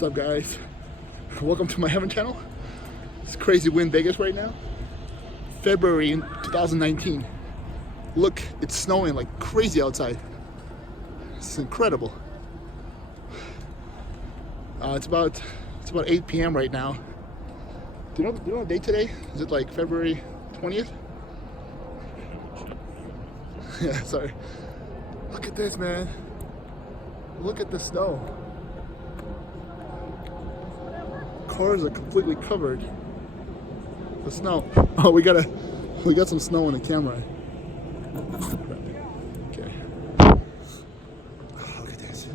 What's up, guys? Welcome to MyHeaven channel. It's crazy wind Vegas right now. February in 2019. Look, it's snowing like crazy outside. It's incredible. It's about 8 p.m. right now. Do you know the date today? Is it like February 20th? Yeah, sorry. Look at this, man. Look at the snow. Cars are completely covered with snow. Oh, we got some snow on the camera. Okay. Oh, look at this.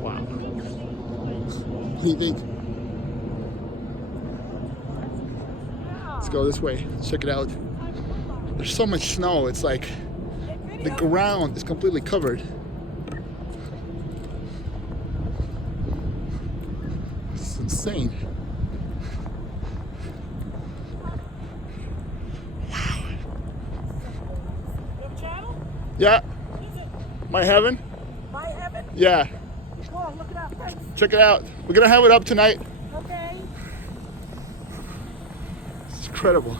Wow. What do you think? Let's go this way. Let's check it out. There's so much snow. It's like the ground is completely covered. It's insane. Wow. You have a channel? Yeah. What is it? MyHeaven? MyHeaven? Yeah. Go on, look it up. Check it out. We're gonna have it up tonight. Okay. It's incredible.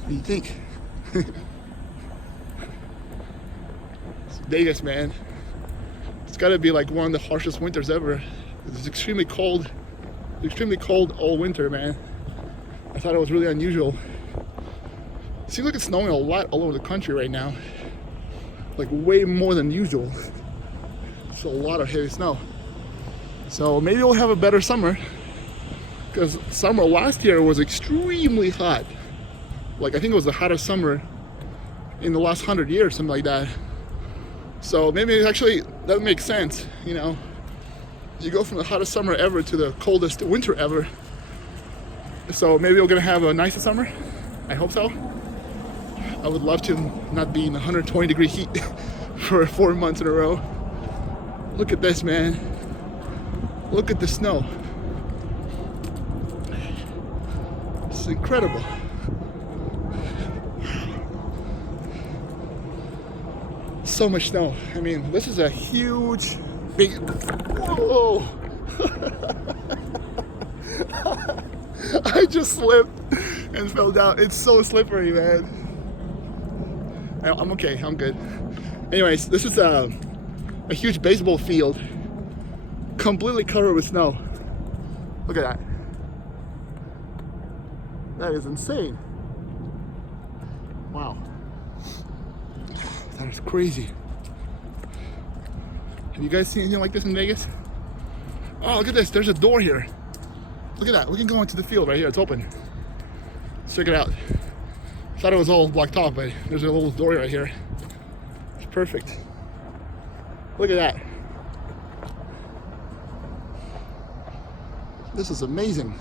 What do you think? It's Vegas, man. It's gotta be like one of the harshest winters ever. It's extremely cold all winter, man. I thought it was really unusual. It seems like it's snowing a lot all over the country right now. Like way more than usual. It's a lot of heavy snow. So maybe we'll have a better summer. Because summer last year was extremely hot. Like I think it was the hottest summer in the last 100 years, something like that. So maybe it actually that makes sense, you know. You go from the hottest summer ever to the coldest winter ever. So maybe we're gonna have a nicer summer. I hope so. I would love to not be in 120-degree heat for 4 months in a row. Look at this, man. Look at the snow. It's incredible. So much snow. I mean, this is a huge, big. Whoa! I just slipped and fell down. It's so slippery, man. I'm okay. I'm good. Anyways, this is a huge baseball field, completely covered with snow. Look at that. That is insane. Wow. That is crazy. Have you guys seen anything like this in Vegas? Oh, look at this. There's a door here. Look at that. We can go into the field right here. It's open. Let's check it out. I thought it was all blocked off, but there's a little door right here. It's perfect. Look at that. This is amazing.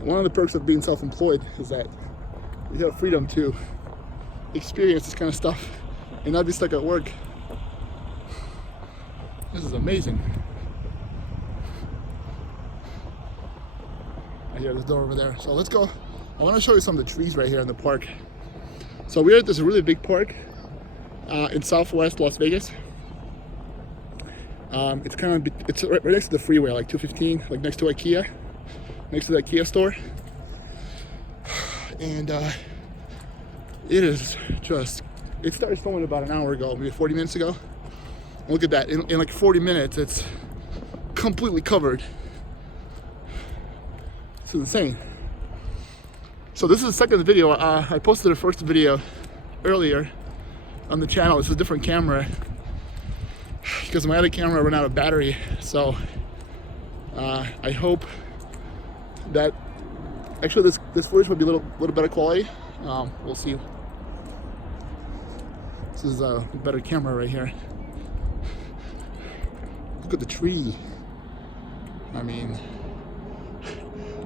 One of the perks of being self-employed is that you have freedom to experience this kind of stuff and not be stuck at work. This is amazing. I hear this door over there. So let's go. I want to show you some of the trees right here in the park. So we're at this really big park in Southwest Las Vegas. It's right next to the freeway, like 215, like next to IKEA. Next to that Kia store. And it is just, it started snowing about an hour ago, maybe 40 minutes ago. Look at that, in like 40 minutes, it's completely covered. It's insane. So this is the second video. I posted the first video earlier on the channel. This is a different camera because my other camera ran out of battery. So I hope that actually this footage will be a little better quality. We'll see. This is a better camera right here. Look at the tree. I mean,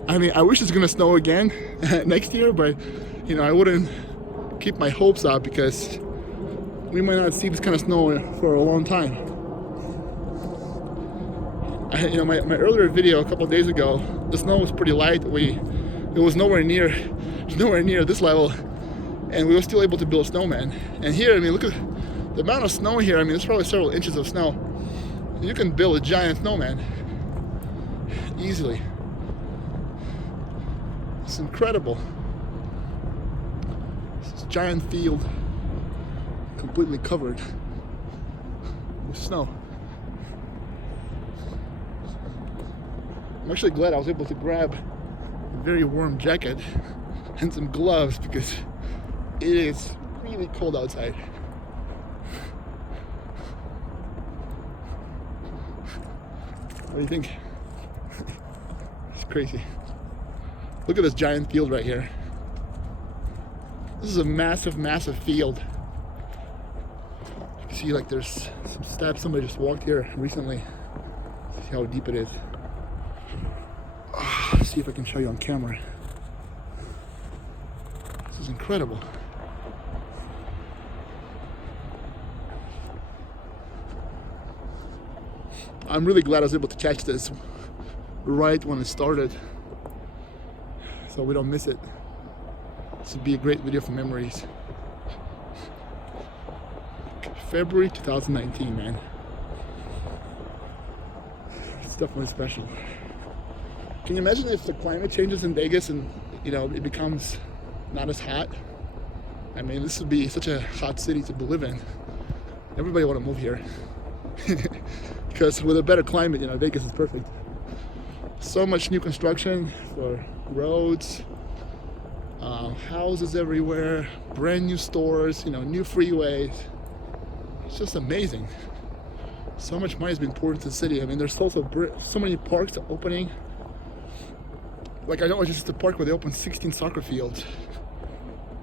I wish it's gonna snow again next year, but you know, I wouldn't keep my hopes up because we might not see this kind of snow for a long time. My earlier video a couple of days ago, the snow was pretty light. It was nowhere near this level, and we were still able to build a snowman. And here, I mean, look at the amount of snow here. I mean, there's probably several inches of snow. You can build a giant snowman easily. It's incredible. This giant field completely covered with snow. I'm actually glad I was able to grab a very warm jacket and some gloves because it is really cold outside. What do you think? It's crazy. Look at this giant field right here. This is a massive, massive field. You can see like there's some steps. Somebody just walked here recently. See how deep it is. Let's see if I can show you on camera. This is incredible. I'm really glad I was able to catch this right when it started, so we don't miss it. This would be a great video for memories. February 2019, man. It's definitely special. Can you imagine if the climate changes in Vegas and it becomes not as hot? I mean, this would be such a hot city to live in. Everybody want to move here. Because with a better climate, Vegas is perfect. So much new construction for roads, houses everywhere, brand new stores, new freeways. It's just amazing. So much money has been poured into the city. I mean, there's also so many parks opening. Like, I know it's just a park where they opened 16 soccer fields.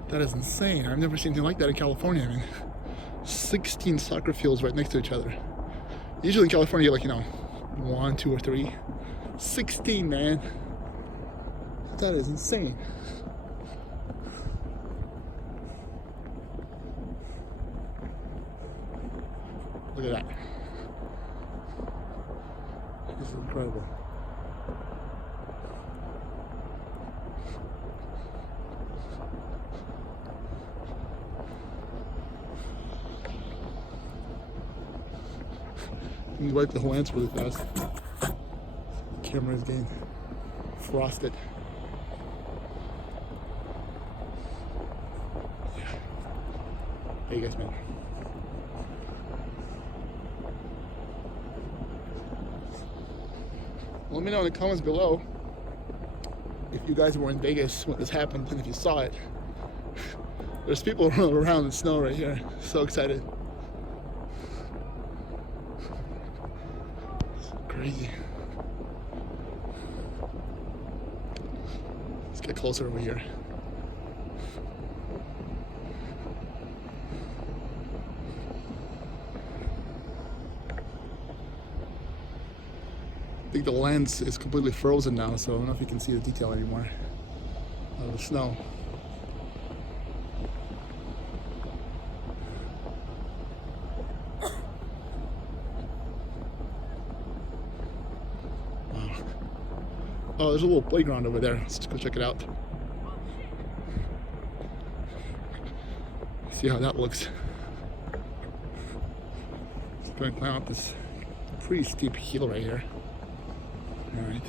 That is insane. I've never seen anything like that in California. I mean, 16 soccer fields right next to each other. Usually in California, you're like, 1, 2, or 3. 16, man. That is insane. Look at that. This is incredible. Let me wipe the whole lens really fast. The camera is getting frosted. Yeah. Hey guys, man. Let me know in the comments below if you guys were in Vegas when this happened and if you saw it. There's people running around in snow right here. So excited. Crazy. Let's get closer over here. I think the lens is completely frozen now, so I don't know if you can see the detail anymore of the snow. Oh, there's a little playground over there. Let's go check it out. See how that looks. Just going to climb up this pretty steep hill right here. All right.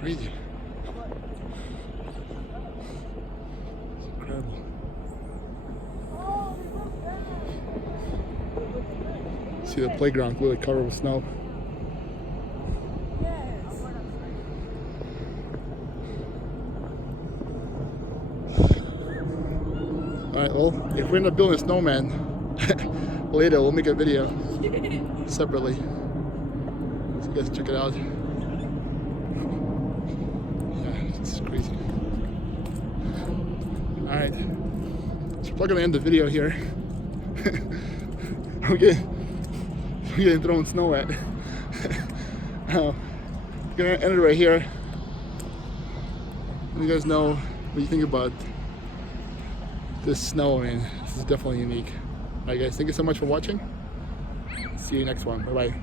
Crazy. It's incredible. See the playground completely covered with snow. Alright, well, if we end up building a snowman later, we'll make a video separately so you guys can check it out. Yeah, it's crazy. All right, so we're gonna end the video here. we're getting thrown snow at. I'm gonna end it right here. Let you guys know what you think about this snow. I mean, this is definitely unique. All right, guys, thank you so much for watching. See you next one. Bye bye.